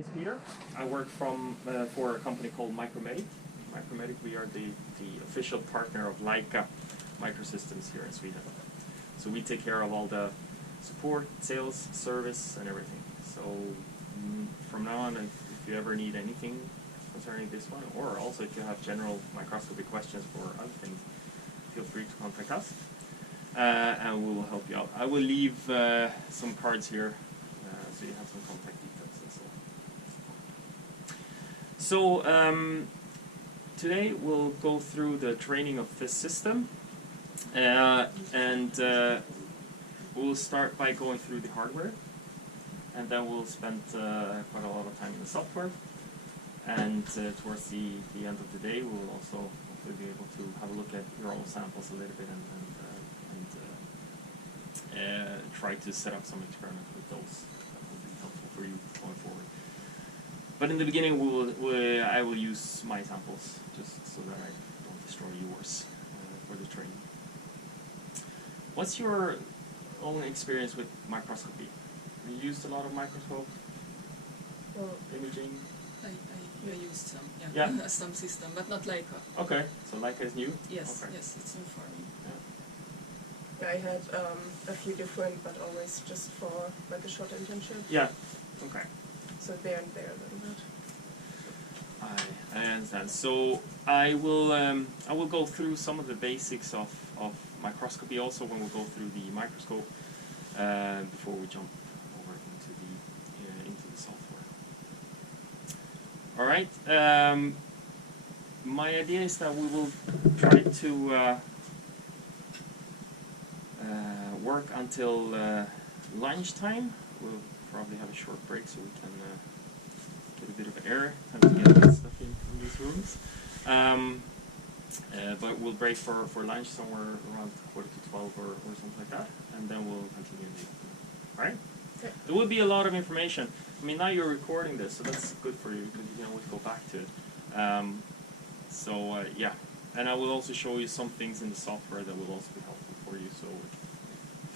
It's Peter. I work for a company called Micromatic. Micromatic, we are the official partner of Leica Microsystems here in Sweden. So we take care of all the support, sales, service, and everything. So from now on, if you ever need anything concerning this one, or also if you have general microscopy questions for other things, feel free to contact us, and we will help you out. I will leave some cards here, so you have some contact details and so on. So today we'll go through the training of this system, and we'll start by going through the hardware, and then we'll spend quite a lot of time in the software, and towards the end of the day we'll also hopefully be able to have a look at your own samples a little bit and try to set up some experiments with those. That will be helpful for you going forward. But in the beginning I will use my samples just so that I don't destroy yours for the training. What's your own experience with microscopy? Have you used a lot of microscope imaging? I used some, yeah. Some system, but not Leica. Okay, so Leica is new? Yes, okay. Yes, it's new for me. Yeah. I had a few different, but always just for like a short internship. Yeah, okay. So there and there a little bit. I understand. So I will go through some of the basics of microscopy also when we go through the microscope before we jump over into the software. All right. My idea is that we will try to work until lunchtime. We'll probably have a short break so we can get a bit of air and to get that stuff in these rooms. But we'll break for lunch somewhere around 11:45 or something like that, and then we'll continue the afternoon. All right? Okay. There will be a lot of information. I mean, now you're recording this, so that's good for you because you can always go back to it. Yeah, and I will also show you some things in the software that will also be helpful for you, so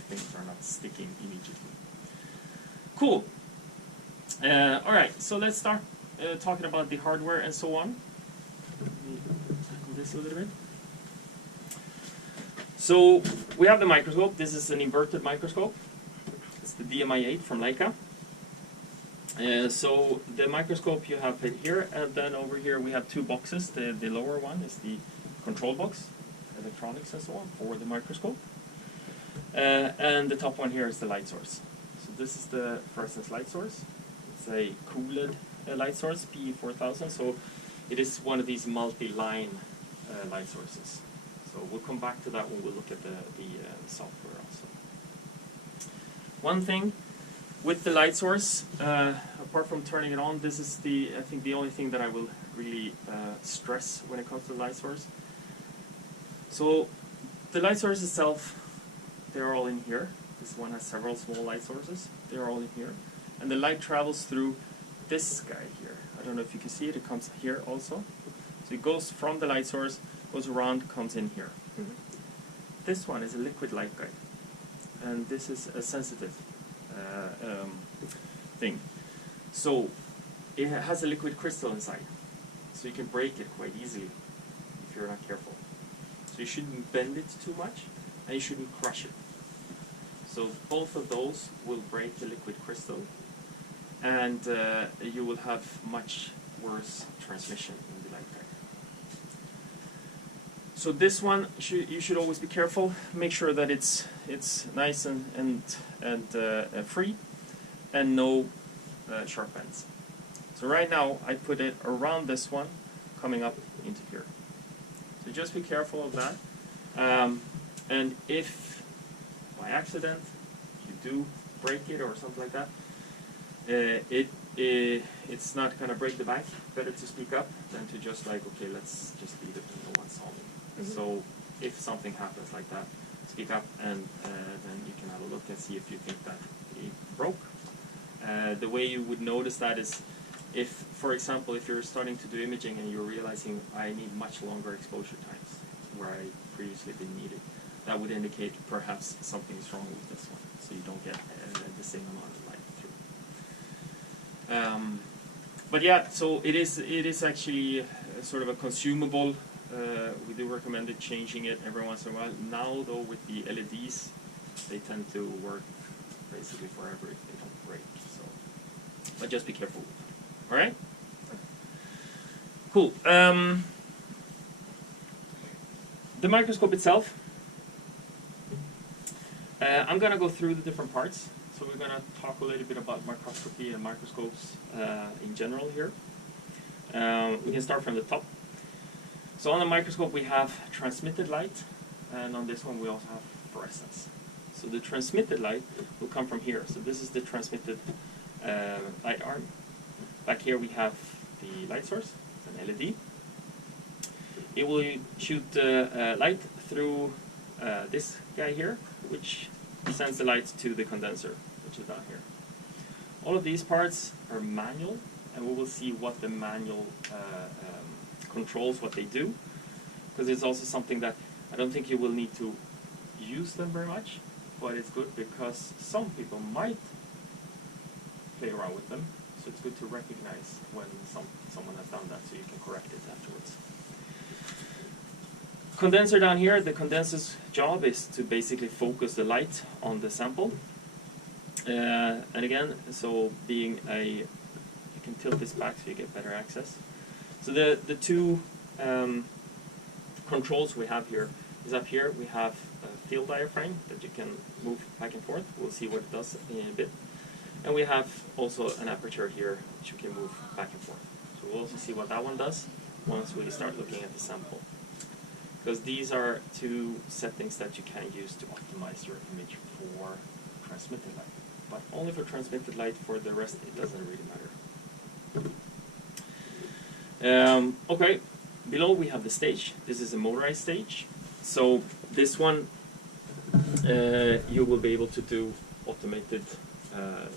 things are not sticking immediately. Cool. All right, so let's start talking about the hardware and so on. Let me tackle this a little bit. So we have the microscope. This is an inverted microscope. It's the DMI-8 from Leica. So the microscope you have it here, and then over here we have two boxes. The lower one is the control box, electronics and so on for the microscope. And the top one here is the light source. So this is the fluorescence light source. It's a cooled light source, PE4000. So it is one of these multi-line light sources. So we'll come back to that when we look at the software also. One thing with the light source, apart from turning it on, this is I think the only thing that I will really stress when it comes to the light source. So the light source itself, they're all in here. This one has several small light sources. They're all in here. And the light travels through this guy here. I don't know if you can see it. It comes here also. So it goes from the light source, goes around, comes in here. Mm-hmm. This one is a liquid light guide. And this is a sensitive thing. So it has a liquid crystal inside. So you can break it quite easily if you're not careful. So you shouldn't bend it too much, and you shouldn't crush it. So both of those will break the liquid crystal, and you will have much worse transmission in the light guide. So this one, you should always be careful. Make sure that it's nice and free, and no sharp ends. So right now I put it around this one, coming up into here. So just be careful of that. And if by accident you do break it or something like that, it's not going to break the bank. Better to speak up than to just like, okay, let's just leave it and no one's solving. Mm-hmm. So if something happens like that, speak up, and then you can have a look and see if you think that it broke. The way you would notice that is if, for example, if you're starting to do imaging and you're realizing I need much longer exposure times where I previously didn't need it, that would indicate perhaps something is wrong with this one, so you don't get the same amount of light through. But yeah, so it is actually sort of a consumable. We do recommend it, changing it every once in a while. Now though, with the LEDs, they tend to work basically forever if they don't break. So, but just be careful. All right. Cool. The microscope itself. I'm gonna go through the different parts. So we're gonna talk a little bit about microscopy and microscopes in general here. We can start from the top. So on the microscope we have transmitted light, and on this one we also have fluorescence. So the transmitted light will come from here. So this is the transmitted light arm. Back here we have the light source, an LED. It will shoot light through this guy here, which sends the light to the condenser, which is down here. All of these parts are manual, and we will see what the manual controls what they do, because it's also something that I don't think you will need to use them very much, but it's good because some people might play around with them, so it's good to recognize when someone has done that so you can correct it afterwards. Condenser down here, the condenser's job is to basically focus the light on the sample. And again, so being you can tilt this back so you get better access. So the two controls we have here is up here we have a field diaphragm that you can move back and forth. We'll see what it does in a bit. And we have also an aperture here which you can move back and forth. So we'll also see what that one does once we start looking at the sample. Because these are two settings that you can use to optimize your image for transmitted light. But only for transmitted light. For the rest it doesn't really matter. Okay, below we have the stage. This is a motorized stage. So this one you will be able to do automated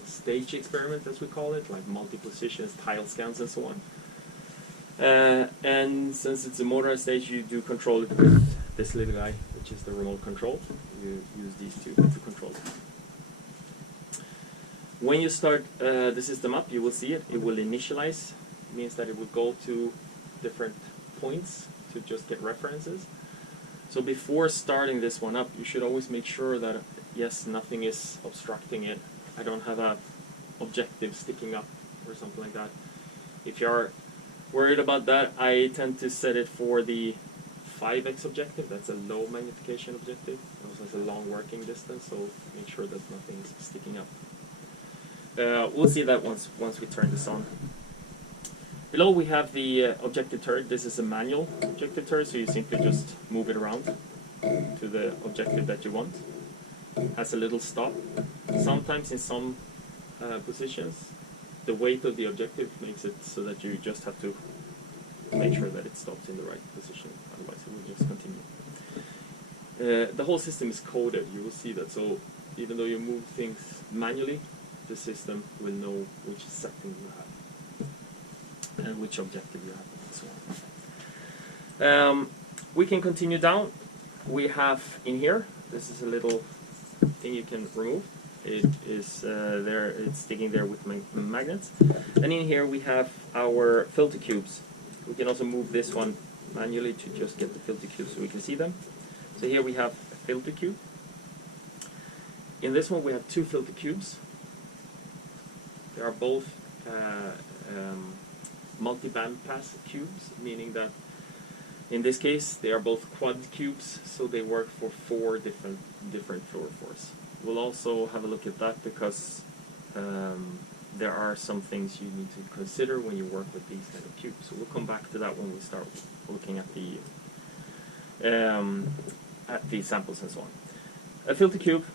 stage experiment, as we call it, like multi-positions, tile scans and so on. And since it's a motorized stage, you do control it with this little guy, which is the remote control. You use these two to control it. When you start the system up, you will see it. It will initialize. It means that it will go to different points to just get references. So before starting this one up, you should always make sure that, yes, nothing is obstructing it. I don't have a objective sticking up or something like that. If you are worried about that, I tend to set it for the 5x objective. That's a low magnification objective. It also has a long working distance, so make sure that nothing is sticking up. We'll see that once we turn this on. Below we have the objective turret. This is a manual objective turret, so you simply just move it around to the objective that you want. Has a little stop. Sometimes in some positions, the weight of the objective makes it so that you just have to make sure that it stops in the right position, otherwise it will just continue. The whole system is coded, you will see that, so even though you move things manually, the system will know which setting you have and which objective you have and so on. We can continue down. We have in here, this is a little thing you can remove. It is there, it's sticking there with magnets. And in here we have our filter cubes. We can also move this one manually to just get the filter cubes so we can see them. So here we have a filter cube. In this one we have two filter cubes. They are both multi-band pass cubes, meaning that in this case they are both quad cubes, so they work for 4 different fluorophores. We'll also have a look at that because there are some things you need to consider when you work with these kind of cubes. So we'll come back to that when we start looking at the samples and so on. A filter cube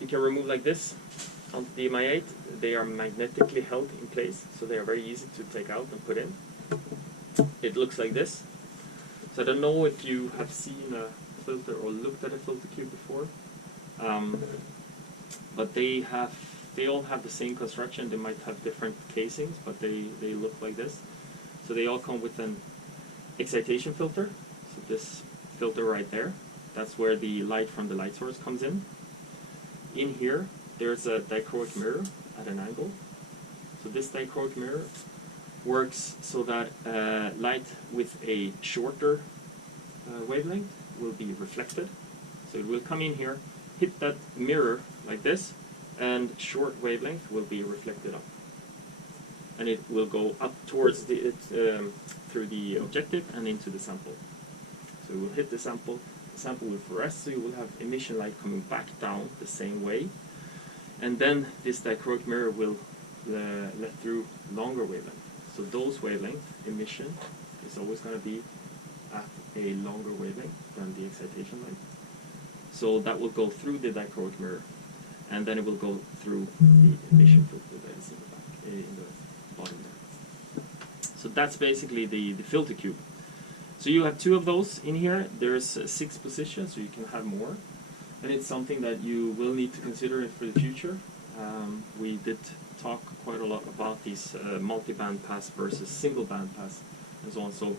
you can remove like this. On the MI8 they are magnetically held in place, so they are very easy to take out and put in. It looks like this. So I don't know if you have seen a filter or looked at a filter cube before. But they all have the same construction. They might have different casings, but they look like this. So they all come with an excitation filter. So this filter right there, that's where the light from the light source comes in. In here, there's a dichroic mirror at an angle. So this dichroic mirror works so that light with a shorter wavelength will be reflected. So it will come in here, hit that mirror like this, and short wavelength will be reflected up. And it will go up towards through the objective and into the sample. So it will hit the sample will fluoresce, so you will have emission light coming back down the same way. And then this dichroic mirror will let through longer wavelength. So those wavelength emission is always going to be at a longer wavelength than the excitation light. So that will go through the dichroic mirror, and then it will go through the emission filter that is in the back, in the bottom there. So that's basically the filter cube. So you have 2 of those in here. There's 6 positions, so you can have more. And it's something that you will need to consider for the future. We did talk quite a lot about these multi-band pass versus single band pass and so on. So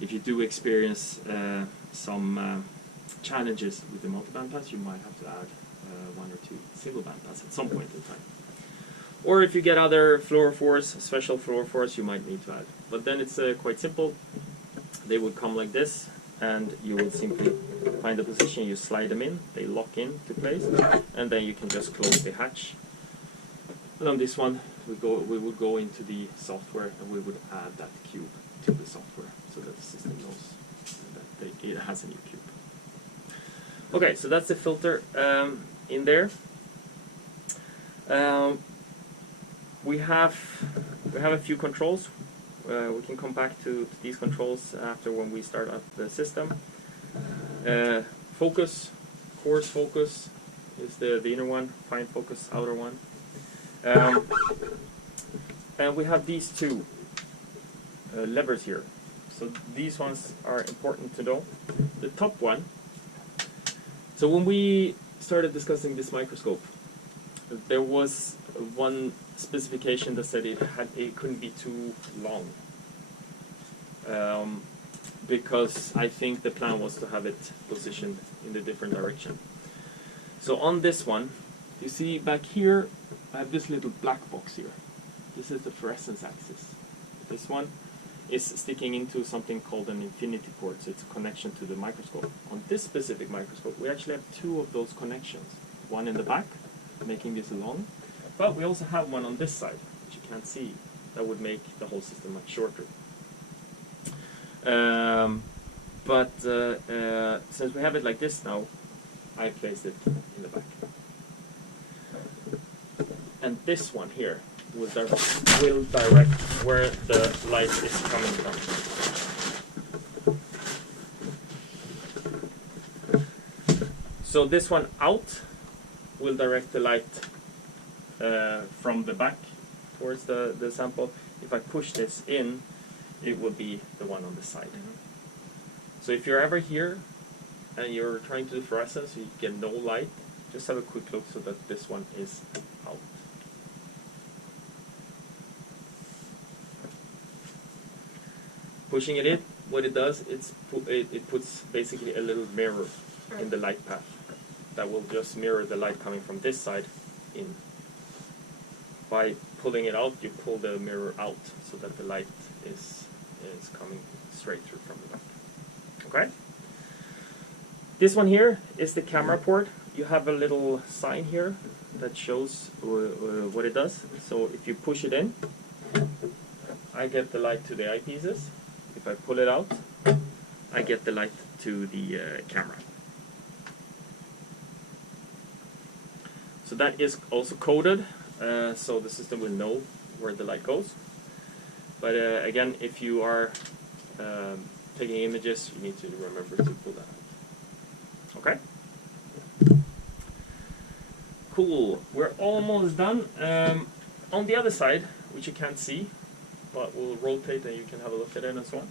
if you do experience some challenges with the multi-band pass, you might have to add 1 or 2 single band pass at some point in time. Or if you get other fluorophores, special fluorophores, you might need to add. But then it's quite simple. They would come like this, and you would simply find the position, you slide them in, they lock in to place, and then you can just close the hatch. And on this one, we would go into the software, and we would add that cube to the software, so that the system knows that it has a new cube. Okay, so that's the filter in there. We have a few controls. We can come back to these controls after when we start up the system. Focus, coarse focus is the inner one, fine focus, outer one. And we have these 2 levers here. So these ones are important to know. The top one, so when we started discussing this microscope, there was one specification that said it couldn't be too long, because I think the plan was to have it positioned in a different direction. So on this one, you see back here, I have this little black box here. This is the fluorescence axis. This one is sticking into something called an infinity port, so it's a connection to the microscope. On this specific microscope, we actually have 2 of those connections. One in the back, making this long, but we also have one on this side, which you can't see. That would make the whole system much shorter. But since we have it like this now, I placed it in the back. And this one here will direct where the light is coming from. So this one out will direct the light from the back towards the sample. If I push this in, it will be the one on the side. So if you're ever here and you're trying to do fluorescence, you get no light, just have a quick look so that this one is out. Pushing it in, what it does, it puts basically a little mirror in the light path that will just mirror the light coming from this side in. By pulling it out, you pull the mirror out so that the light is coming straight through from the back. Okay? This one here is the camera port. You have a little sign here that shows what it does. So if you push it in, I get the light to the eyepieces. If I pull it out, I get the light to the camera. So that is also coded, so the system will know where the light goes. But again, if you are taking images, you need to remember to pull that out. Okay? Cool. We're almost done. On the other side, which you can't see, but we'll rotate and you can have a look at it and so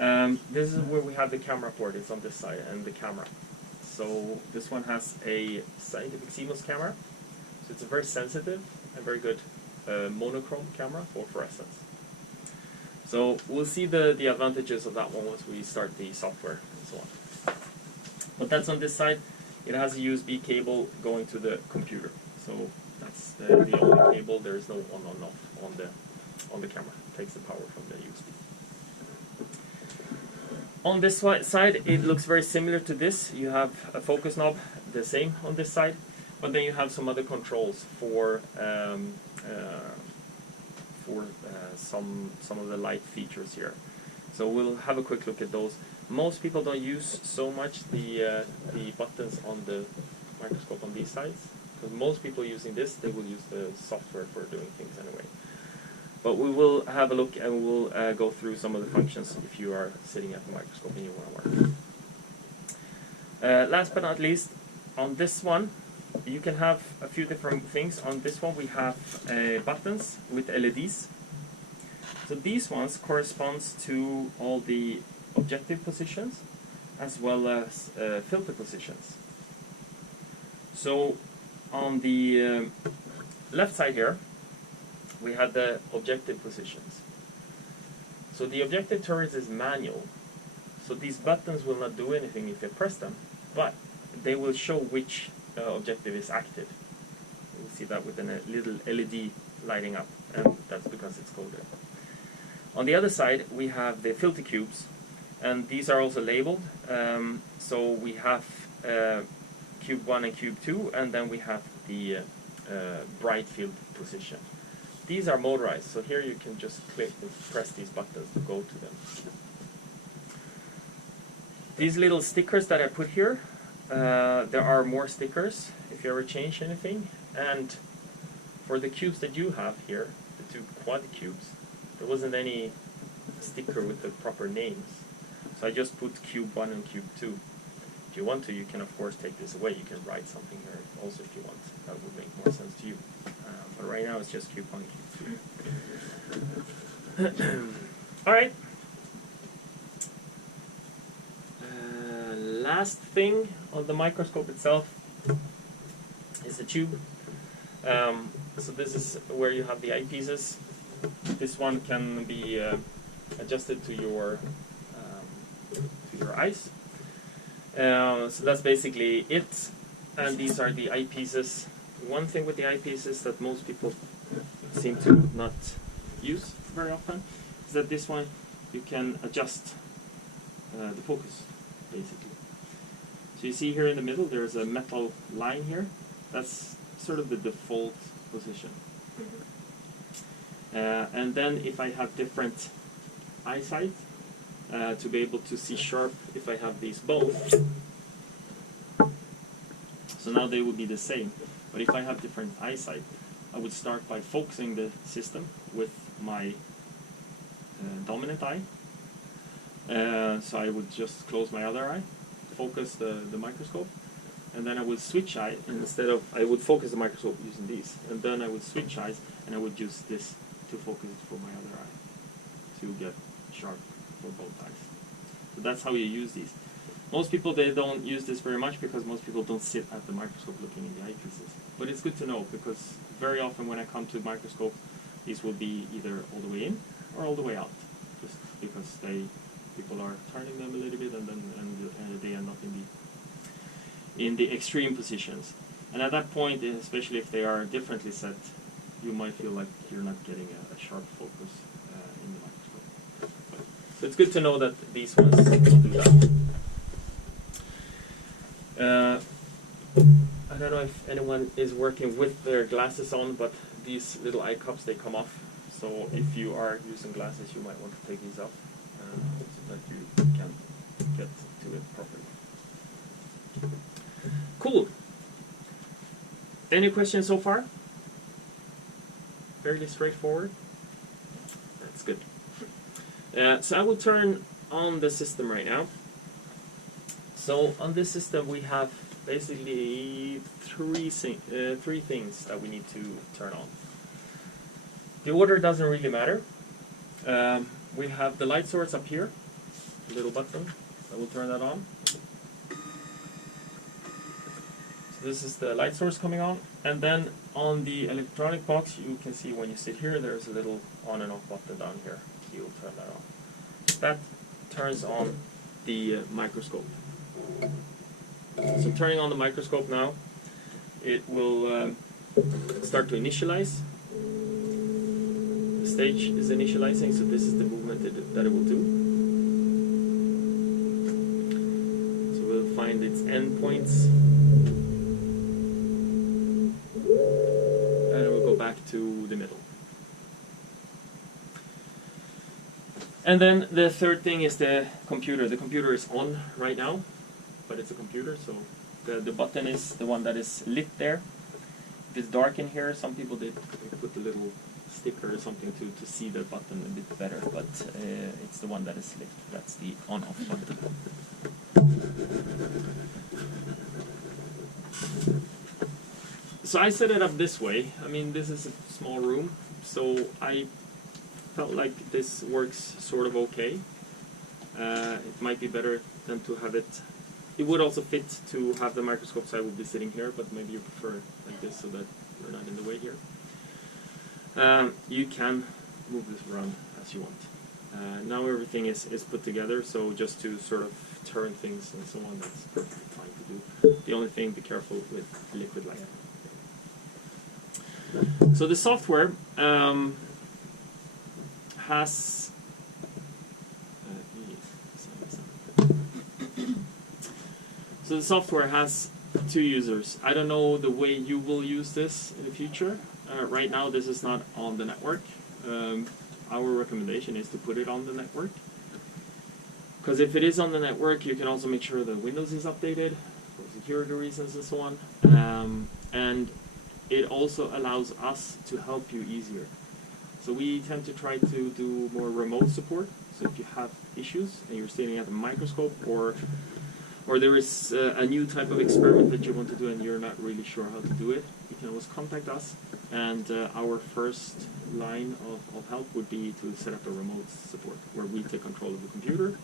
on. This is where we have the camera port. It's on this side, and the camera. So this one has a scientific CMOS camera. So it's a very sensitive and very good monochrome camera for fluorescence. So we'll see the advantages of that one once we start the software and so on. But that's on this side. It has a USB cable going to the computer. So that's the only cable. There is no on or off on the camera. It takes the power from the USB. On this side, it looks very similar to this. You have a focus knob, the same on this side, but then you have some other controls for some of the light features here. So we'll have a quick look at those. Most people don't use so much the buttons on the microscope on these sides, because most people using this, they will use the software for doing things anyway. But we will have a look and we'll go through some of the functions if you are sitting at the microscope and you want to work. Last but not least, on this one, you can have a few different things. On this one we have buttons with LEDs. So these ones corresponds to all the objective positions as well as filter positions. So on the left side here, we have the objective positions. So the objective turret is manual. So these buttons will not do anything if you press them, but they will show which objective is active. You'll see that with a little LED lighting up, and that's because it's coded. On the other side, we have the filter cubes, and these are also labeled. So we have cube 1 and cube 2, and then we have the bright field position. These are motorized, so here you can just press these buttons to go to them. These little stickers that I put here, there are more stickers if you ever change anything. And for the cubes that you have here, the two quad cubes, there wasn't any sticker with the proper names. So I just put cube 1 and cube 2. If you want to, you can of course take this away. You can write something there also if you want. That would make more sense to you. But right now it's just cube 1, cube 2. Alright. Last thing on the microscope itself is the tube. So this is where you have the eyepieces. This one can be adjusted to your eyes. So that's basically it. And these are the eyepieces. One thing with the eyepieces that most people seem to not use very often is that this one you can adjust the focus, basically. So you see here in the middle there's a metal line here. That's sort of the default position. And then if I have different eyesight, to be able to see sharp if I have these both, so now they would be the same. But if I have different eyesight, I would start by focusing the system with my dominant eye. So I would just close my other eye, focus the microscope, and then I would switch eye, and instead of, I would focus the microscope using these, and then I would switch eyes, and I would use this to focus it for my other eye, to get sharp for both eyes. So that's how you use these. Most people, they don't use this very much because most people don't sit at the microscope looking in the eyepieces. But it's good to know because very often when I come to the microscope, these will be either all the way in or all the way out, just because people are turning them a little bit and then they end up in the extreme positions. And at that point, especially if they are differently set, you might feel like you're not getting a sharp focus in the microscope. So it's good to know that these ones will do that. I don't know if anyone is working with their glasses on, but these little eye cups, they come off. So if you are using glasses, you might want to take these off so that you can get to it properly. Cool. Any questions so far? Fairly straightforward. That's good. So I will turn on the system right now. So on this system we have basically three things that we need to turn on. The order doesn't really matter. We have the light source up here, a little button. I will turn that on. So this is the light source coming on, and then on the electronic box you can see when you sit here there's a little on and off button down here. You will turn that on. That turns on the microscope. So turning on the microscope now, it will start to initialize. stage is initializing, so this is the movement that it will do. So we'll find its endpoints, and it will go back to the middle. And then the third thing is the computer. The computer is on right now, but it's a computer, so the button is the one that is lit there. If it's dark in here, some people did put a little sticker or something to see the button a bit better, but it's the one that is lit. That's the on-off button. So I set it up this way. I mean, this is a small room, so I felt like this works sort of okay. It might be better than to have it. It would also fit to have the microscope, so I would be sitting here, but maybe you prefer like this so that we're not in the way here. You can move this around as you want. Now everything is put together, so just to sort of turn things and so on, that's perfectly fine to do. The only thing, be careful with liquid light. So the software has so the software has two users. I don't know the way you will use this in the future. Right now this is not on the network. Our recommendation is to put it on the network, because if it is on the network, you can also make sure that Windows is updated for security reasons and so on, and it also allows us to help you easier. So we tend to try to do more remote support. So if you have issues and you're sitting at a microscope, or there is a new type of experiment that you want to do and you're not really sure how to do it, you can always contact us. And our first line of help would be to set up a remote support, where we take control of the computer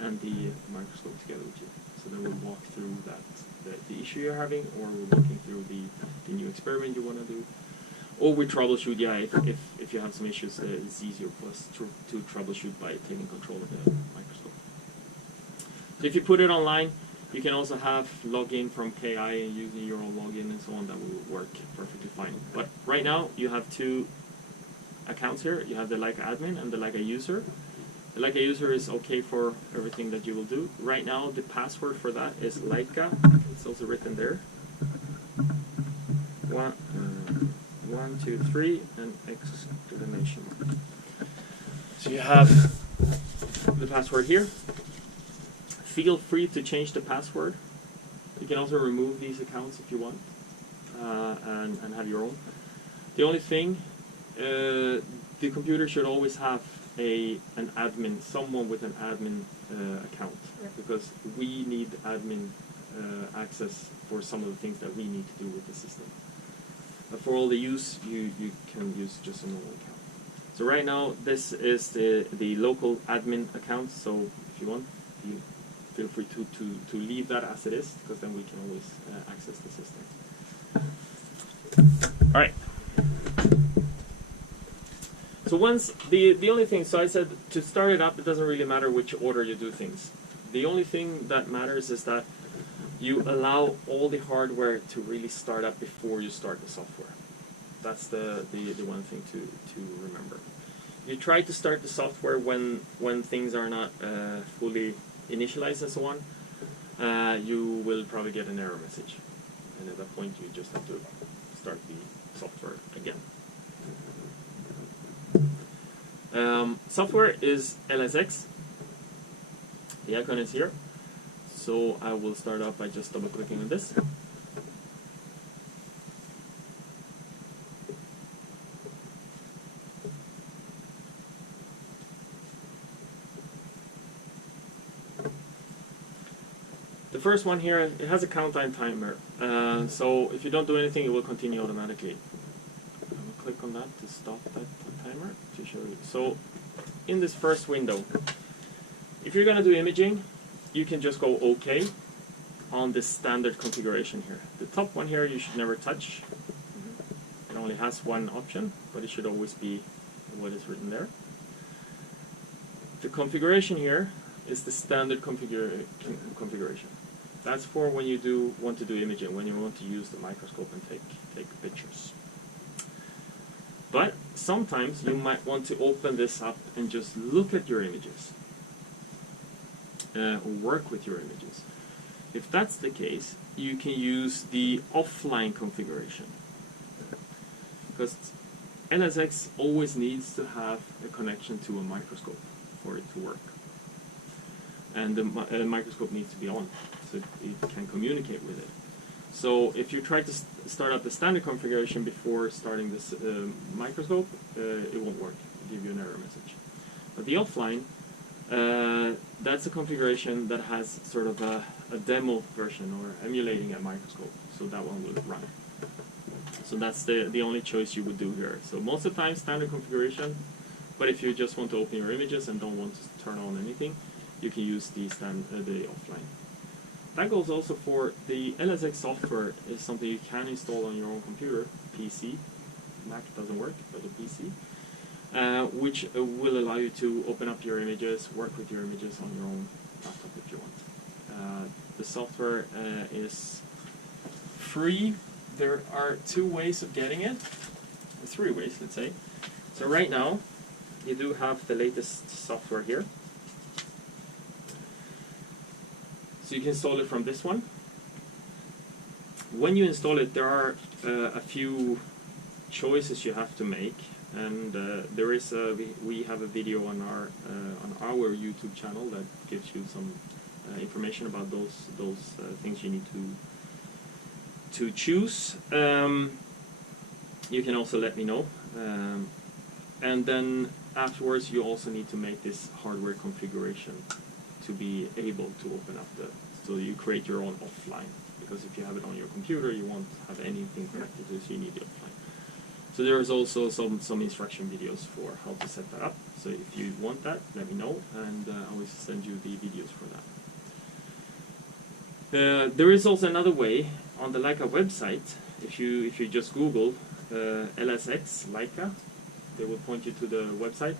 and the microscope together with you. So then we'll walk through the issue you're having, or we're walking through the new experiment you want to do. Or we troubleshoot, if you have some issues, it's easier for us to troubleshoot by taking control of the microscope. So if you put it online, you can also have login from KI and using your own login and so on. That will work perfectly fine. But right now, you have two accounts here. You have the Leica admin and the Leica user. The Leica user is okay for everything that you will do. Right now, the password for that is Leica. It's also written there. 1, 2, 3, and exclamation mark. So you have the password here. Feel free to change the password. You can also remove these accounts if you want, and have your own. The only thing, the computer should always have an admin, someone with an admin account, because we need admin access for some of the things that we need to do with the system. For all the use, you can use just a normal account. So right now, this is the local admin account, so if you want, you feel free to leave that as it is, because then we can always access the system. All right. So once, the only thing, so I said to start it up, it doesn't really matter which order you do things. The only thing that matters is that you allow all the hardware to really start up before you start the software. That's the one thing to remember. You try to start the software when things are not fully initialized and so on, you will probably get an error message. And at that point, you just have to start the software again. Software is LSX. The icon is here. So I will start off by just double clicking on this. The first one here, it has a countdown timer. So if you don't do anything, it will continue automatically. I will click on that to stop that timer to show you. So in this first window, if you're going to do imaging, you can just go OK on the standard configuration here. The top one here you should never touch. It only has one option, but it should always be what is written there. The configuration here is the standard configuration. That's for when you want to do imaging, when you want to use the microscope and take pictures. But sometimes you might want to open this up and just look at your images, or work with your images. If that's the case, you can use the offline configuration, because LSX always needs to have a connection to a microscope for it to work, and the microscope needs to be on so it can communicate with it. So if you try to start up the standard configuration before starting this microscope, it won't work. It'll give you an error message. But the offline, that's a configuration that has sort of a demo version or emulating a microscope. So that one will run. So that's the only choice you would do here. So most of the time standard configuration, but if you just want to open your images and don't want to turn on anything, you can use the offline. That goes also for the LSX software. Is something you can install on your own computer, PC. Mac doesn't work, but a PC, which will allow you to open up your images, work with your images on your own laptop if you want. The software is free. There are 2 ways of getting it, or 3 ways, let's say. So right now, you do have the latest software here. So you can install it from this one. When you install it, there are a few choices you have to make, and there is we have a video on our YouTube channel that gives you some information about those things you need to choose. You can also let me know, and then afterwards you also need to make this hardware configuration to be able to open up so you create your own offline, because if you have it on your computer you won't have anything connected to it, so you need the offline. So there is also some instruction videos for how to set that up. So if you want that, let me know, and I will send you the videos for that. There is also another way on the Leica website. If you just Google LSX Leica, they will point you to the website,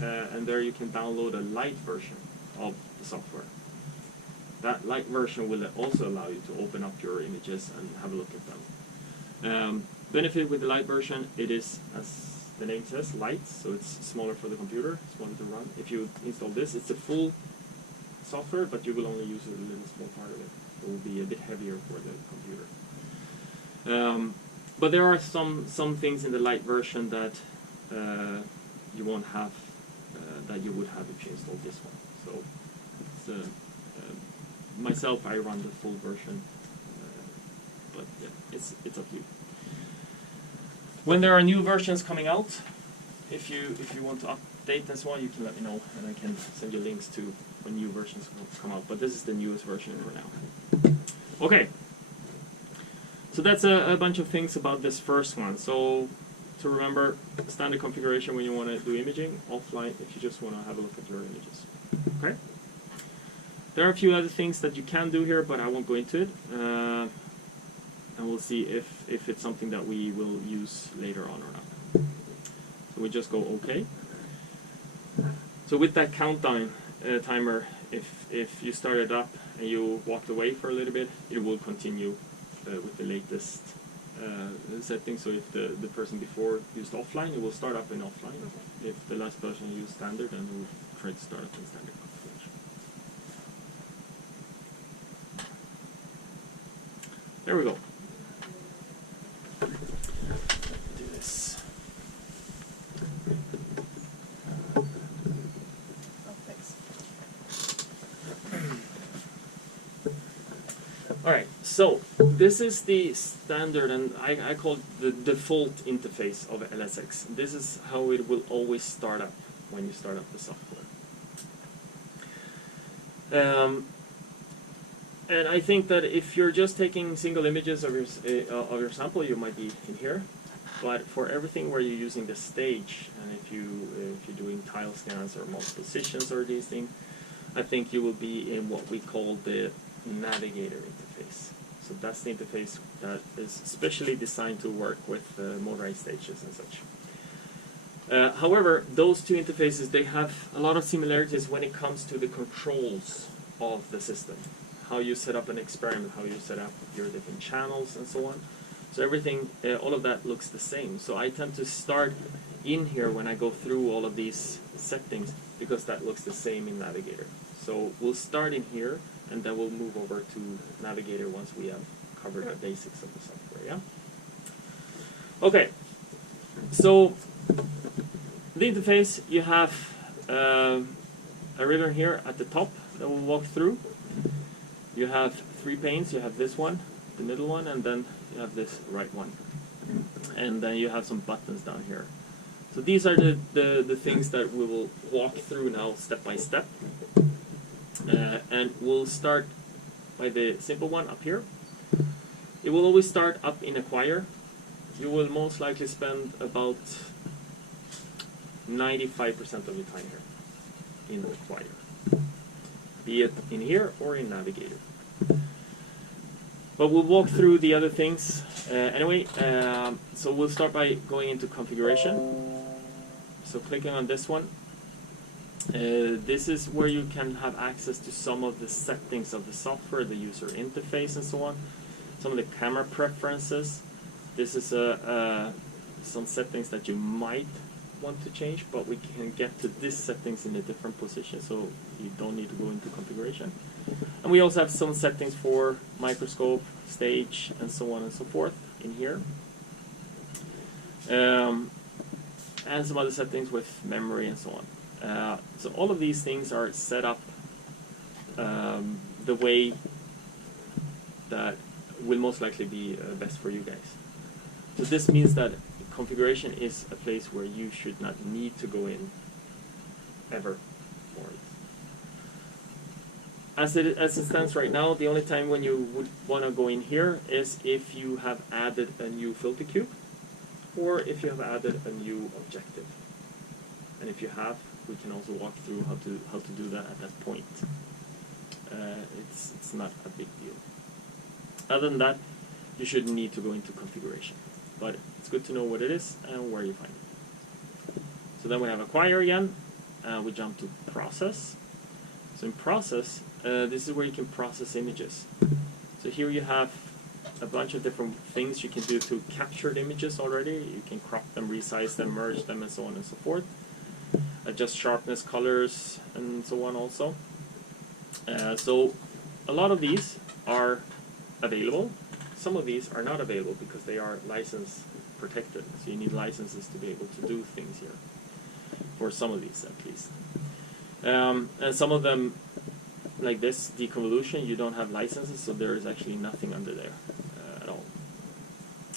and there you can download a light version of the software. That light version will also allow you to open up your images and have a look at them. Benefit with the light version, it is, as the name says, light, so it's smaller for the computer, smaller to run. If you install this, it's a full software, but you will only use a little small part of it. It will be a bit heavier for the computer. But there are some things in the light version that you won't have, that you would have if you installed this one. So it's, myself, I run the full version, but yeah, it's up to you. When there are new versions coming out, if you want to update and so on, you can let me know, and I can send you links to when new versions come out. But this is the newest version for now. Okay. So that's a bunch of things about this first one. So to remember, standard configuration when you want to do imaging, offline if you just want to have a look at your images. Okay. There are a few other things that you can do here, but I won't go into it. And we'll see if it's something that we will use later on or not. So we just go OK. So with that countdown timer, if you start it up and you walked away for a little bit, it will continue with the latest setting. So if the person before used offline, it will start up in offline. If the last person used standard, then it will try to start up in standard configuration. There we go. Do this. Oh, thanks. Alright, so this is the standard, and I call it the default interface of LSX. This is how it will always start up when you start up the software. And I think that if you're just taking single images of your sample, you might be in here. But for everything where you're using the stage, and if you're doing tile scans or multiple positions or these things, I think you will be in what we call the navigator interface. So that's the interface that is specially designed to work with motorized stages and such. However, those two interfaces, they have a lot of similarities when it comes to the controls of the system. How you set up an experiment, how you set up your different channels and so on. So everything, all of that looks the same. So I tend to start in here when I go through all of these settings, because that looks the same in Navigator. So we'll start in here, and then we'll move over to Navigator once we have covered the basics of the software, yeah? Okay, so the interface, you have a ribbon here at the top that we'll walk through. You have 3 panes. You have this one, the middle one, and then you have this right one. And then you have some buttons down here. So these are the things that we will walk through now step by step. And we'll start by the simple one up here. It will always start up in Acquire. You will most likely spend about 95% of your time here in Acquire, be it in here or in Navigator. But we'll walk through the other things anyway. So we'll start by going into configuration. So clicking on this one. This is where you can have access to some of the settings of the software, the user interface and so on. Some of the camera preferences. This is some settings that you might want to change, but we can get to these settings in a different position, so you don't need to go into configuration. And we also have some settings for microscope, stage, and so on and so forth in here. And some other settings with memory and so on. So all of these things are set up the way that will most likely be best for you guys. So this means that configuration is a place where you should not need to go in ever for it. As it stands right now, the only time when you would want to go in here is if you have added a new filter cube, or if you have added a new objective. And if you have, we can also walk through how to do that at that point. It's not a big deal. Other than that, you shouldn't need to go into configuration. But it's good to know what it is and where you find it. So then we have Acquire again. We jump to Process. So in Process, this is where you can process images. So here you have a bunch of different things you can do to captured images already. You can crop them, resize them, merge them, and so on and so forth. Adjust sharpness, colors, and so on also. So a lot of these are available. Some of these are not available because they are license protected. So you need licenses to be able to do things here. For some of these at least. And some of them, like this deconvolution, you don't have licenses, so there is actually nothing under there at all.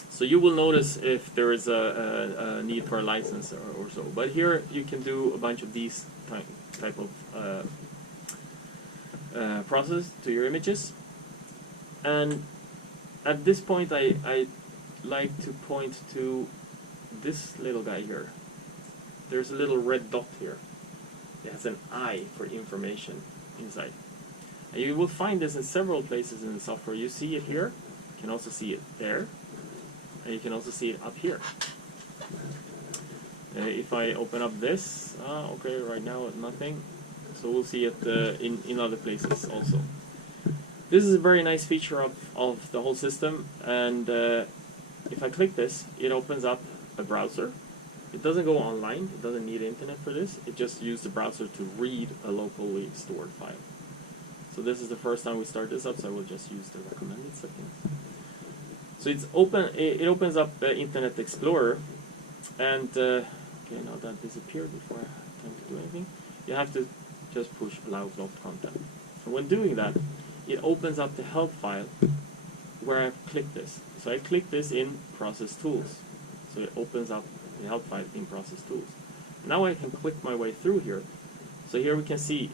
So you will notice if there is a need for a license or so. But here you can do a bunch of these type of process to your images. And at this point, I like to point to this little guy here. There's a little red dot here. It has an eye for information inside. And you will find this in several places in the software. You see it here. You can also see it there. And you can also see it up here. If I open up this, okay, right now nothing. So we'll see it in other places also. This is a very nice feature of the whole system, and if I click this, it opens up a browser. It doesn't go online, it doesn't need internet for this, it just uses the browser to read a locally stored file. So this is the first time we start this up, so I will just use the recommended settings. So it's open. It opens up Internet Explorer, and okay, now that disappeared before I have time to do anything. You have to just push Allow Blocked Content. And when doing that, it opens up the help file where I've clicked this. So I click this in Process Tools. So it opens up the help file in Process Tools. Now I can click my way through here. So here we can see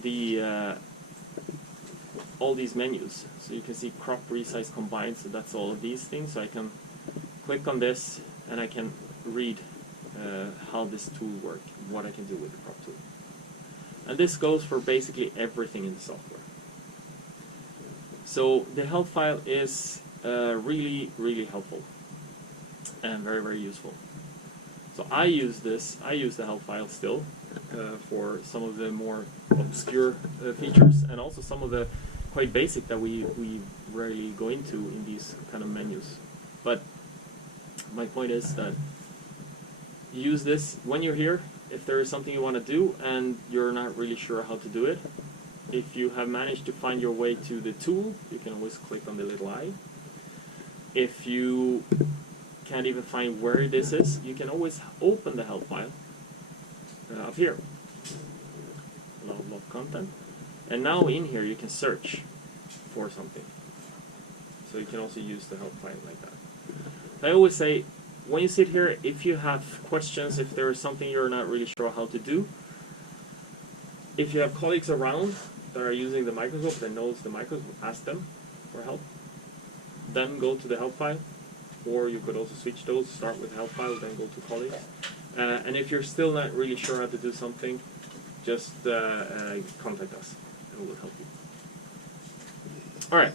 the all these menus. So you can see crop, resize, combine. So that's all of these things. So I can click on this and I can read how this tool works, what I can do with the crop tool. And this goes for basically everything in the software. So the help file is really, really helpful and very, very useful. So I use this. I use the help file still for some of the more obscure features, and also some of the quite basic that we rarely go into in these kind of menus. But my point is that use this when you're here. If there is something you want to do and you're not really sure how to do it, if you have managed to find your way to the tool, you can always click on the little eye. If you can't even find where this is, you can always open the help file up here. Log content. And now in here you can search for something. So you can also use the help file like that. I always say, when you sit here, if you have questions, if there is something you're not really sure how to do, if you have colleagues around that are using the microscope, that knows the microscope, ask them for help. Then go to the help file, or you could also switch those, start with the help file, then go to colleagues. And if you're still not really sure how to do something, just contact us, and we'll help you. Alright,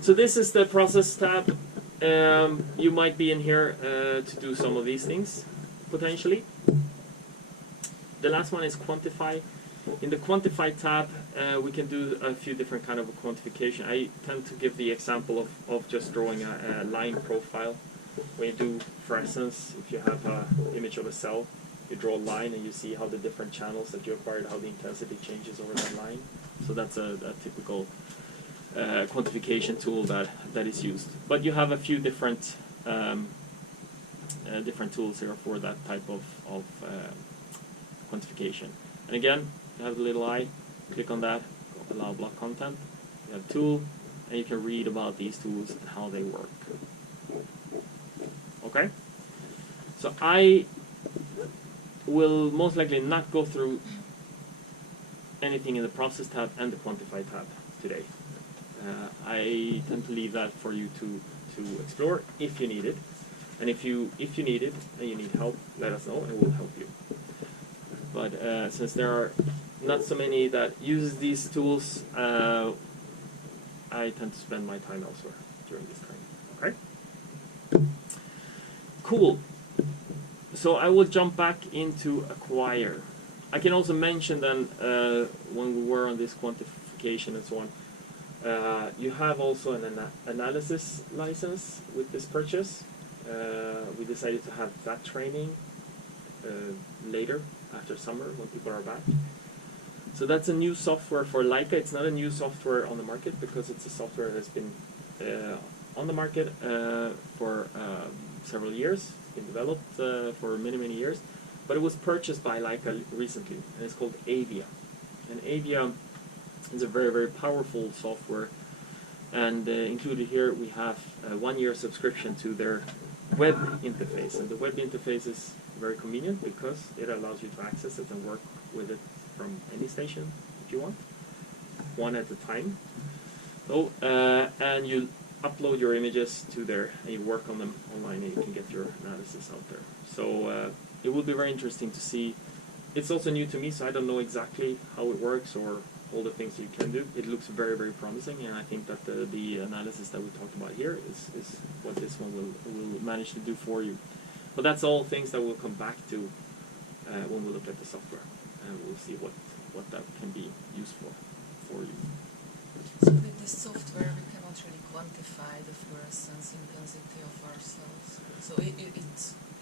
so this is the process tab. You might be in here to do some of these things, potentially. The last one is quantify. In the quantify tab, we can do a few different kind of quantification. I tend to give the example of just drawing a line profile. When you do fluorescence, if you have an image of a cell, you draw a line and you see how the different channels that you acquired, how the intensity changes over that line. So that's a typical quantification tool that is used. But you have a few different different tools here for that type of quantification. And again, you have the little eye, click on that, allow block content, you have tool, and you can read about these tools and how they work. Okay? So I will most likely not go through anything in the process tab and the quantify tab today. I tend to leave that for you to explore if you need it. And if you need it and you need help, let us know and we'll help you. But since there are not so many that use these tools, I tend to spend my time elsewhere during this time. Okay? Cool. So I will jump back into Acquire. I can also mention then, when we were on this quantification and so on, you have also an analysis license with this purchase. We decided to have that training later, after summer, when people are back. So that's a new software for Leica. It's not a new software on the market because it's a software that's been on the market for several years. It's been developed for many, many years. But it was purchased by Leica recently, and it's called Avia. And Avia is a very, very powerful software. And included here we have a 1-year subscription to their web interface. And the web interface is very convenient because it allows you to access it and work with it from any station if you want, one at a time. So, and you upload your images to there and you work on them online and you can get your analysis out there. So it will be very interesting to see. It's also new to me, so I don't know exactly how it works or all the things you can do. It looks very, very promising, and I think that the analysis that we talked about here is what this one will manage to do for you. But that's all things that we'll come back to when we look at the software, and we'll see what that can be useful for you. So with the software, we cannot really quantify the fluorescence intensity of our cells. So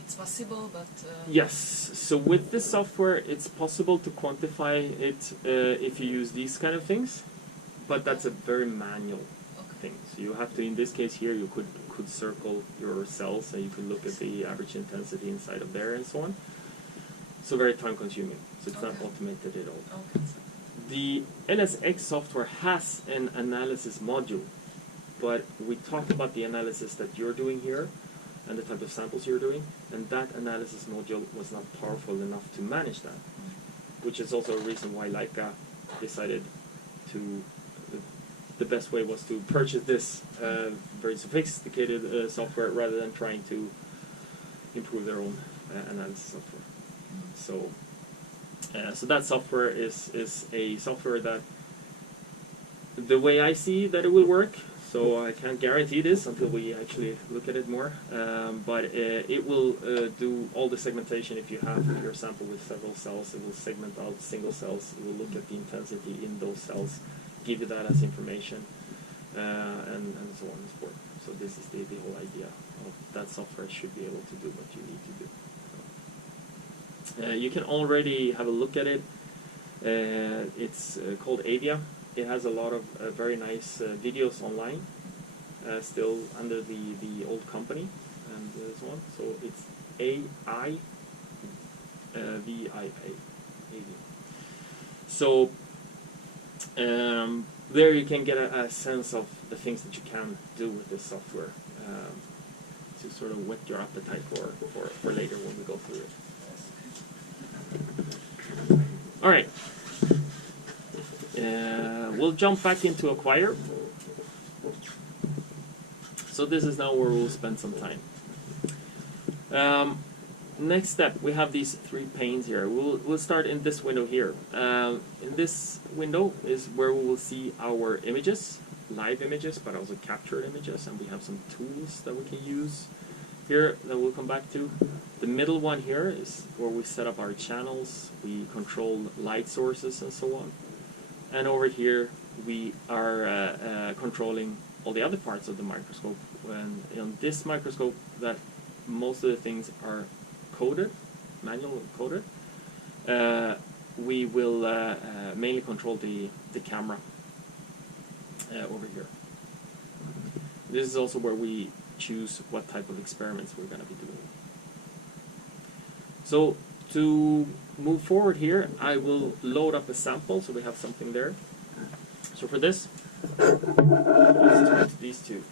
it's possible, but... Yes, so with this software, it's possible to quantify it if you use these kind of things, but that's a very manual thing. So you have to, in this case here, you could circle your cells and you can look at the average intensity inside of there and so on. So very time consuming, so it's not automated at all. Okay. The LSX software has an analysis module, but we talked about the analysis that you're doing here and the type of samples you're doing, and that analysis module was not powerful enough to manage that, which is also a reason why Leica decided to, the best way was to purchase this very sophisticated software rather than trying to improve their own analysis software. So that software is a software that, the way I see that it will work, so I can't guarantee this until we actually look at it more, but it will do all the segmentation. If you have your sample with several cells, it will segment out single cells, it will look at the intensity in those cells, give you that as information, and so on and so forth. So this is the whole idea of that software should be able to do what you need to do. You can already have a look at it. It's called Avia. It has a lot of very nice videos online, still under the old company, and so on. So it's AIVIA. So there you can get a sense of the things that you can do with this software, to sort of whet your appetite for later when we go through it. All right. We'll jump back into Acquire. So this is now where we'll spend some time. Next step, we have these three panes here. We'll start in this window here. In this window is where we will see our images, live images, but also captured images, and we have some tools that we can use here that we'll come back to. The middle one here is where we set up our channels, we control light sources and so on. And over here we are controlling all the other parts of the microscope. And in this microscope, that most of the things are coded, manual coded. We will mainly control the camera over here. This is also where we choose what type of experiments we're going to be doing. So to move forward here, I will load up a sample so we have something there. So for this, let's turn to these two.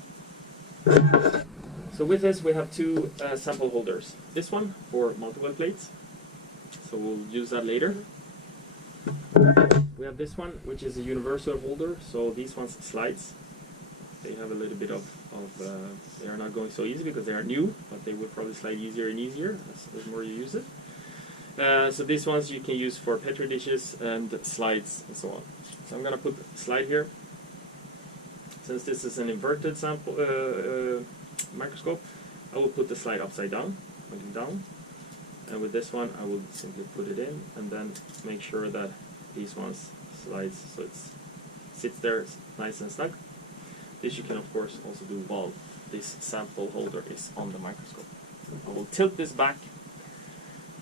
So with this we have two sample holders. This one for multiple plates, so we'll use that later. We have this one which is a universal holder, so these ones slides. They have a little bit of they are not going so easy because they are new, but they will probably slide easier and easier as more you use it. So these ones you can use for petri dishes and slides and so on. So I'm going to put a slide here. Since this is an inverted sample microscope, I will put the slide upside down, pointing down. And with this one, I will simply put it in and then make sure that these ones slides so it sits there nice and snug. This you can of course also do while this sample holder is on the microscope. I will tilt this back.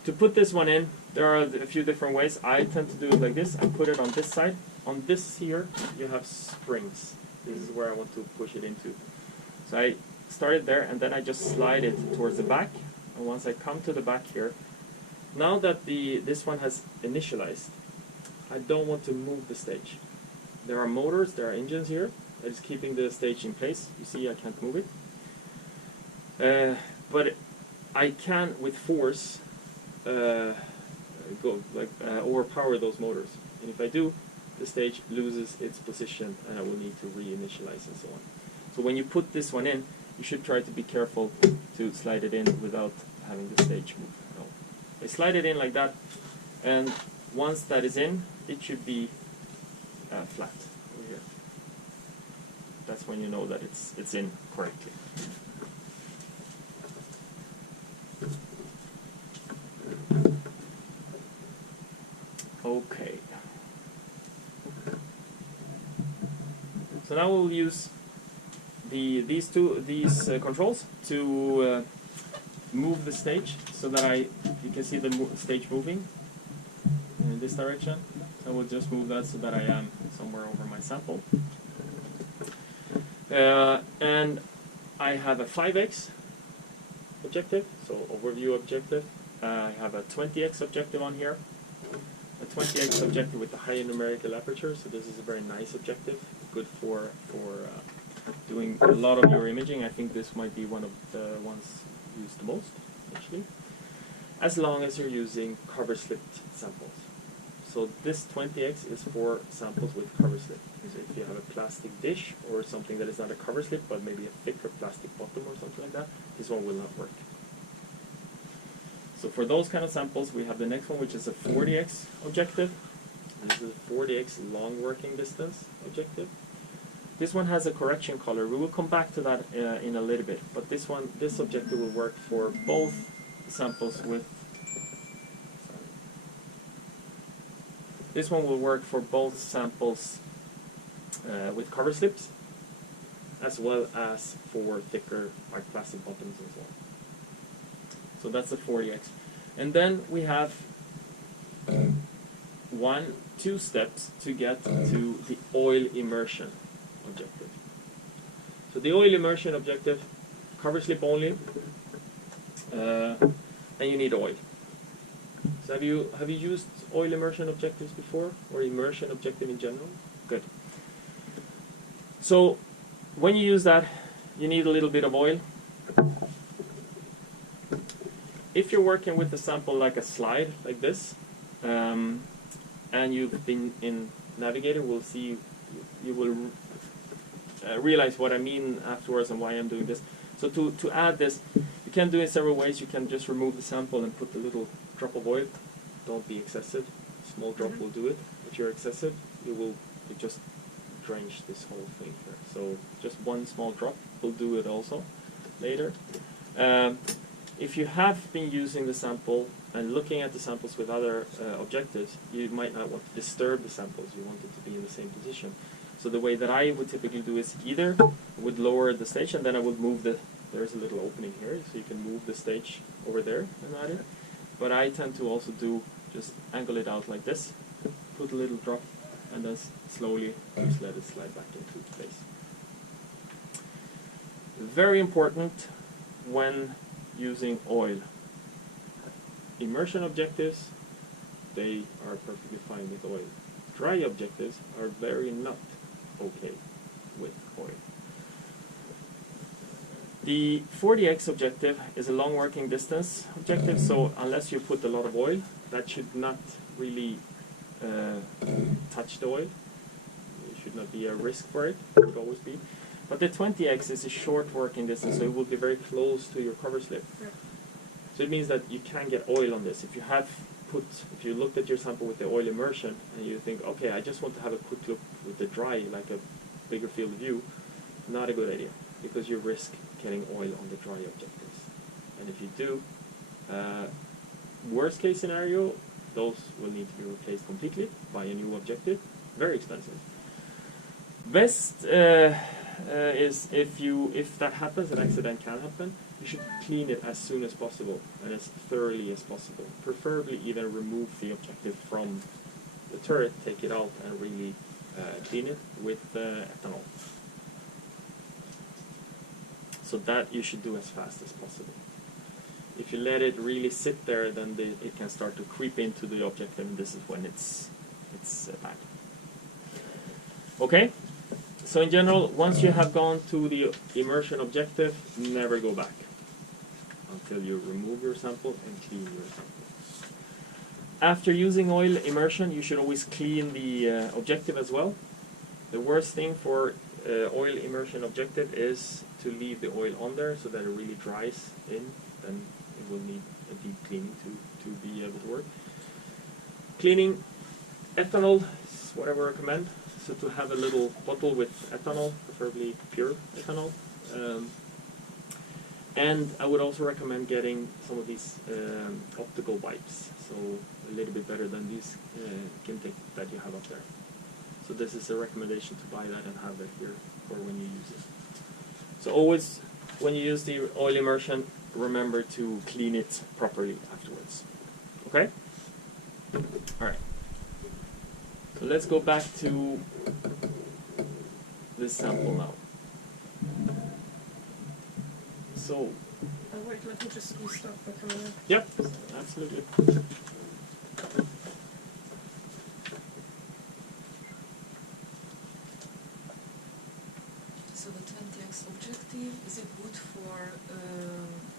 To put this one in, there are a few different ways. I tend to do it like this and put it on this side. On this here, you have springs. This is where I want to push it into. So I start it there and then I just slide it towards the back. And once I come to the back here, now that this one has initialized, I don't want to move the stage. There are motors, there are engines here that is keeping the stage in place. You see I can't move it. But I can, with force, overpower those motors. And if I do, the stage loses its position and I will need to reinitialize and so on. So when you put this one in, you should try to be careful to slide it in without having the stage move at all. I slide it in like that, and once that is in, it should be flat over here. That's when you know that it's in correctly. Okay. So now we'll use these controls to move the stage so that you can see the stage moving in this direction. So I will just move that so that I am somewhere over my sample. And I have a 5x objective, so overview objective. I have a 20x objective on here. A 20x objective with the high numerical aperture, so this is a very nice objective, good for doing a lot of your imaging. I think this might be one of the ones used the most, actually, as long as you're using cover slipped samples. So this 20x is for samples with cover slip. So if you have a plastic dish or something that is not a cover slip, but maybe a thicker plastic bottom or something like that, this one will not work. So for those kind of samples, we have the next one, which is a 40x objective. This is a 40x long working distance objective. This one has a correction color. We will come back to that in a little bit. But this objective will work for both samples with. This one will work for both samples with cover slips, as well as for thicker like plastic bottoms and so on. So that's the 40x. And then we have 2 steps to get to the oil immersion objective. So the oil immersion objective, cover slip only, and you need oil. So have you used oil immersion objectives before, or immersion objective in general? Good. So when you use that, you need a little bit of oil. If you're working with a sample like a slide, like this, and you've been in Navigator, we'll see, you will realize what I mean afterwards and why I'm doing this. So to add this, you can do it several ways. You can just remove the sample and put a little drop of oil. Don't be excessive. A small drop will do it. If you're excessive, you just drench this whole thing here. So just one small drop will do it also later. If you have been using the sample and looking at the samples with other objectives, you might not want to disturb the samples. You want it to be in the same position. So the way that I would typically do is either I would lower the stage and then I would move there's a little opening here, so you can move the stage over there and add it. But I tend to also just angle it out like this, put a little drop, and then slowly just let it slide back into place. Very important when using oil. Immersion objectives, they are perfectly fine with oil. Dry objectives are very not okay with oil. The 40x objective is a long working distance objective, so unless you put a lot of oil, that should not really touch the oil. It should not be a risk for it. It would always be. But the 20x is a short working distance, so it will be very close to your cover slip. So it means that you can get oil on this. If you looked at your sample with the oil immersion and you think, okay, I just want to have a quick look with the dry, like a bigger field of view, not a good idea, because you risk getting oil on the dry objectives. And if you do, worst case scenario, those will need to be replaced completely by a new objective. Very expensive. Best is if that happens, an accident can happen, you should clean it as soon as possible and as thoroughly as possible. Preferably even remove the objective from the turret, take it out and really clean it with ethanol. So that you should do as fast as possible. If you let it really sit there, then it can start to creep into the objective, and this is when it's bad. Okay? So in general, once you have gone to the immersion objective, never go back until you remove your sample and clean your sample. After using oil immersion, you should always clean the objective as well. The worst thing for oil immersion objective is to leave the oil on there so that it really dries in. Then it will need a deep cleaning to be able to work. Cleaning, ethanol is what I would recommend. So to have a little bottle with ethanol, preferably pure ethanol. And I would also recommend getting some of these optical wipes, so a little bit better than these Kimtech that you have up there. So this is a recommendation to buy that and have it here for when you use it. So always, when you use the oil immersion, remember to clean it properly afterwards. Okay? Alright. So let's go back to this sample now. So. Wait, let me just restart the camera. Yep, absolutely. So the 20x objective, is it good for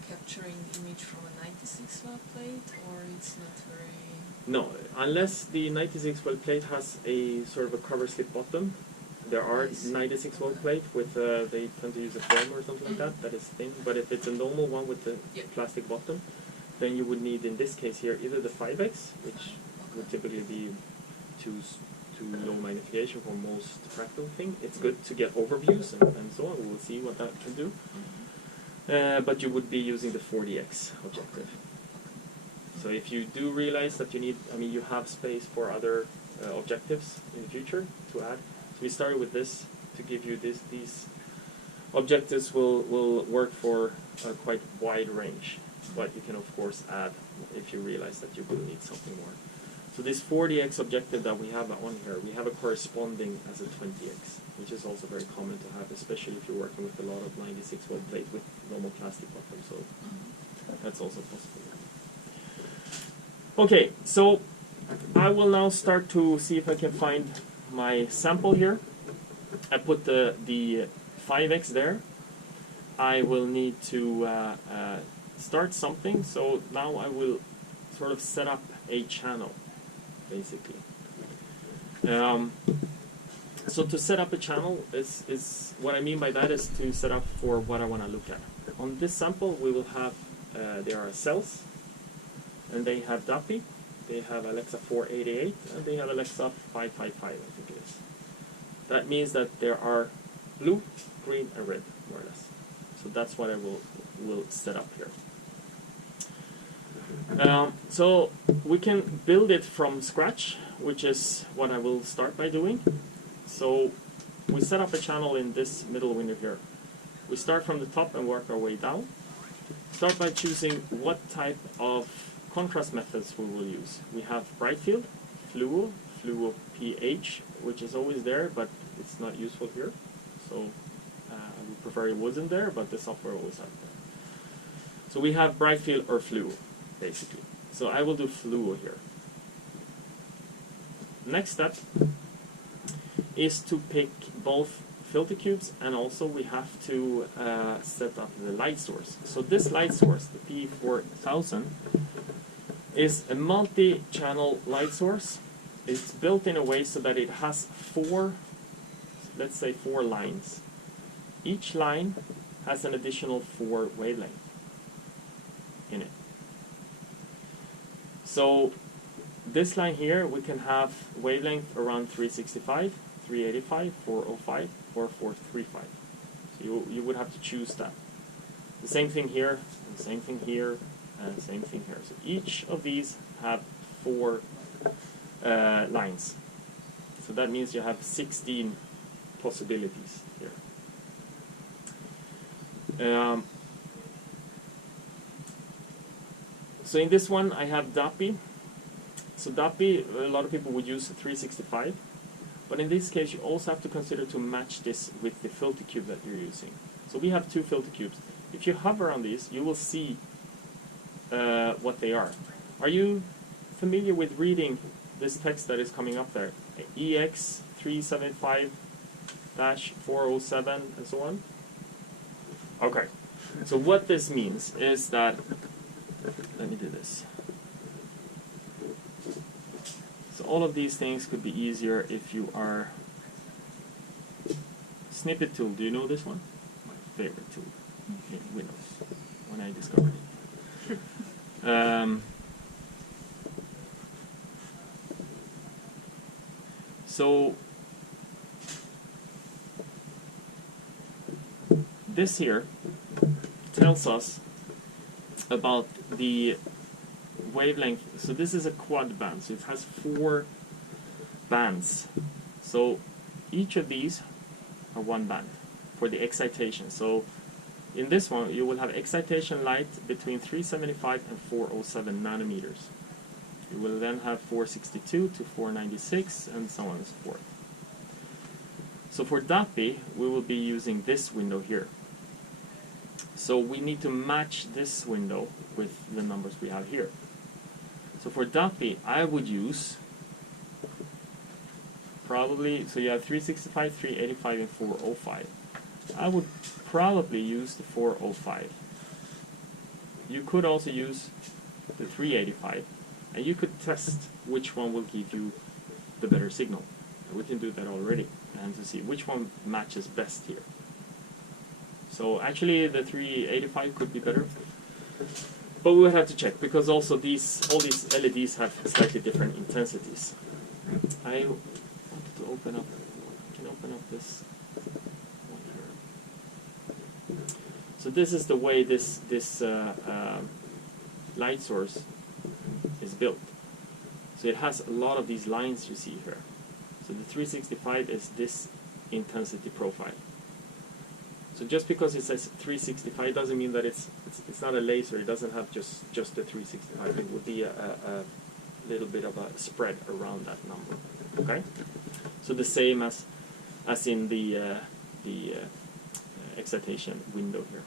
capturing the image from a 96 well plate, or it's not very... No, unless the 96 well plate has a sort of a cover slip bottom. There are 96 well plate with, they tend to use a foam or something like that, that is thin. But if it's a normal one with the plastic bottom, then you would need, in this case here, either the 5x, which would typically be too low magnification for most fractal thing. It's good to get overviews and so on. We'll see what that can do. But you would be using the 40x objective. So if you do realize that you need, you have space for other objectives in the future to add. So we started with this to give you this. These objectives will work for a quite wide range, but you can of course add if you realize that you will need something more. So this 40x objective that we have on here, we have a corresponding as a 20x, which is also very common to have, especially if you're working with a lot of 96 volt plate with normal plastic bottom. So that's also possible. Okay, so I will now start to see if I can find my sample here. I put the 5x there. I will need to start something, so now I will sort of set up a channel, basically. So to set up a channel is what I mean by that is to set up for what I want to look at. On this sample we will have, there are cells, and they have DAPI, they have Alexa 488, and they have Alexa 555, I think it is. That means that there are blue, green, and red, more or less. So that's what I will set up here. So we can build it from scratch, which is what I will start by doing. So we set up a channel in this middle window here. We start from the top and work our way down. Start by choosing what type of contrast methods we will use. We have bright field, fluo, fluo pH, which is always there, but it's not useful here. So I would prefer it wasn't there, but the software always has it. So we have bright field or fluo, basically. So I will do fluo here. Next step is to pick both filter cubes, and also we have to set up the light source. So this light source, the P4000, is a multi-channel light source. It's built in a way so that it has four, let's say 4 lines. Each line has an additional 4 wavelength in it. So this line here, we can have wavelength around 365, 385, 405, or 435. So you would have to choose that. The same thing here, and the same thing here, and the same thing here. So each of these have 4 lines. So that means you have 16 possibilities here. So in this one I have DAPI. So DAPI, a lot of people would use 365, but in this case you also have to consider to match this with the filter cube that you're using. So we have 2 filter cubes. If you hover on these, you will see what they are. Are you familiar with reading this text that is coming up there? EX375-407 and so on? Okay. So what this means is that, let me do this. So all of these things could be easier if you are snippet tool. Do you know this one? My favorite tool in Windows when I discovered it. So this here tells us about the wavelength. So this is a quad band, so it has 4 bands. So each of these are 1 band for the excitation. So in this one you will have excitation light between 375 and 407 nanometers. You will then have 462 to 496 and so on and so forth. So for DAPI we will be using this window here. So we need to match this window with the numbers we have here. So for DAPI, I would use probably, so you have 365, 385, and 405. I would probably use the 405. You could also use the 385, and you could test which one will give you the better signal. And we can do that already, and to see which one matches best here. So actually the 385 could be better, but we will have to check, because also all these LEDs have slightly different intensities. I wanted to open up, I can open up this one here. So this is the way this light source is built. So it has a lot of these lines you see here. So the 365 is this intensity profile. So just because it says 365 doesn't mean that it's it's not a laser. It doesn't have just the 365. It would be a little bit of a spread around that number. Okay, so the same as in the excitation window here.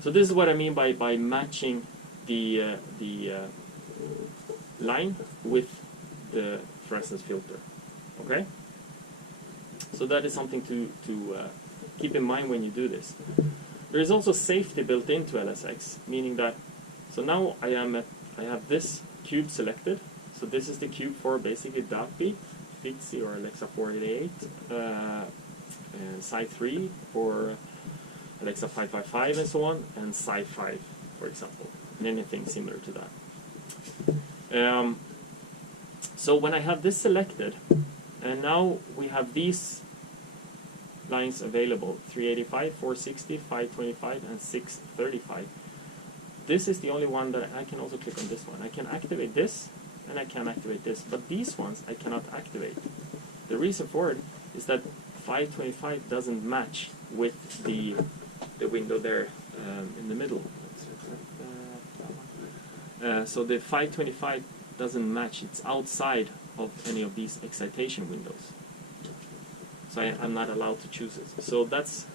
So this is what I mean by matching the line with the fluorescence filter. Okay, so that is something to keep in mind when you do this. There is also safety built into LSX, meaning that, so now I have this cube selected. So this is the cube for basically DAPI, FITSI or Alexa 488, Sci 3 for Alexa 555 and so on, and Sci 5, for example, and anything similar to that. So when I have this selected, and now we have these lines available, 385, 460, 525, and 635. This is the only one that I can also click on this one. I can activate this, and I can activate this, but these ones I cannot activate. The reason for it is that 525 doesn't match with the window there in the middle. So the 525 doesn't match. It's outside of any of these excitation windows. So I'm not allowed to choose it. So that's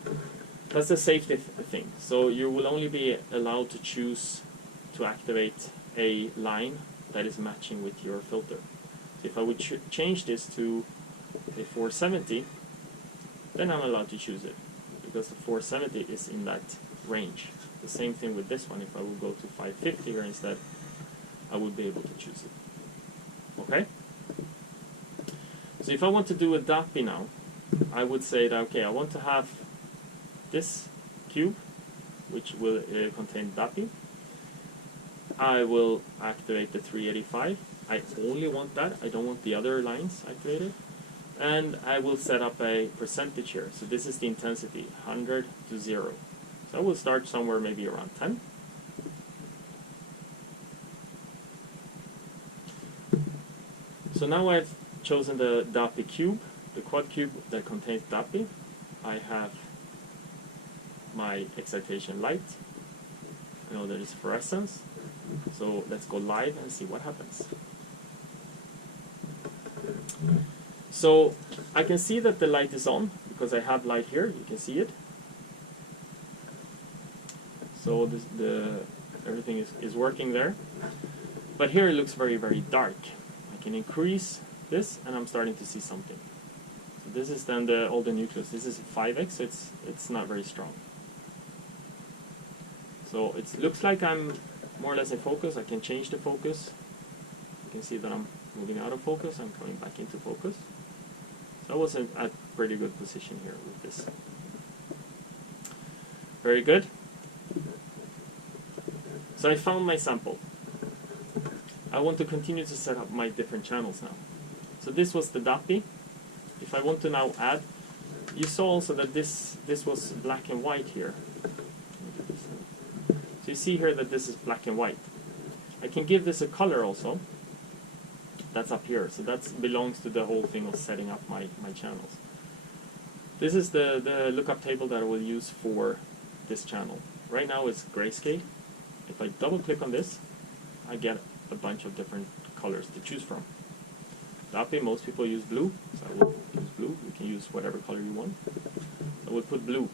a safety thing. So you will only be allowed to choose to activate a line that is matching with your filter. So if I would change this to a 470, then I'm allowed to choose it, because the 470 is in that range. The same thing with this one. If I would go to 550 here instead, I would be able to choose it. Okay? So if I want to do a DAPI now, I would say that, okay, I want to have this cube, which will contain DAPI. I will activate the 385. I only want that. I don't want the other lines activated. And I will set up a percentage here. So this is the intensity, 100 to 0. So I will start somewhere maybe around 10. So now I've chosen the DAPI cube, the quad cube that contains DAPI. I have my excitation light. I know there is fluorescence. So let's go live and see what happens. So I can see that the light is on because I have light here. You can see it. So everything is working there. But here it looks very, very dark. I can increase this and I'm starting to see something. So this is then all the nucleus. This is 5x, so it's not very strong. So it looks like I'm more or less in focus. I can change the focus. You can see that I'm moving out of focus. I'm coming back into focus. So I was at pretty good position here with this. Very good. So I found my sample. I want to continue to set up my different channels now. So this was the DAPI. If I want to now add, you saw also that this was black and white here. So you see here that this is black and white. I can give this a color also. That's up here. So that belongs to the whole thing of setting up my channels. This is the lookup table that I will use for this channel. Right now it's grayscale. If I double click on this, I get a bunch of different colors to choose from. DAPI, most people use blue, so I will use blue. You can use whatever color you want. I will put blue.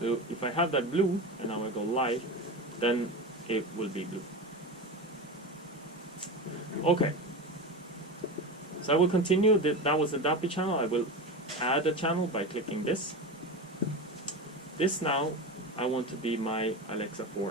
So if I have that blue, and now I go live, then it will be blue. Okay. So I will continue. That was the DAPI channel. I will add a channel by clicking this. This now, I want to be my Alexa 4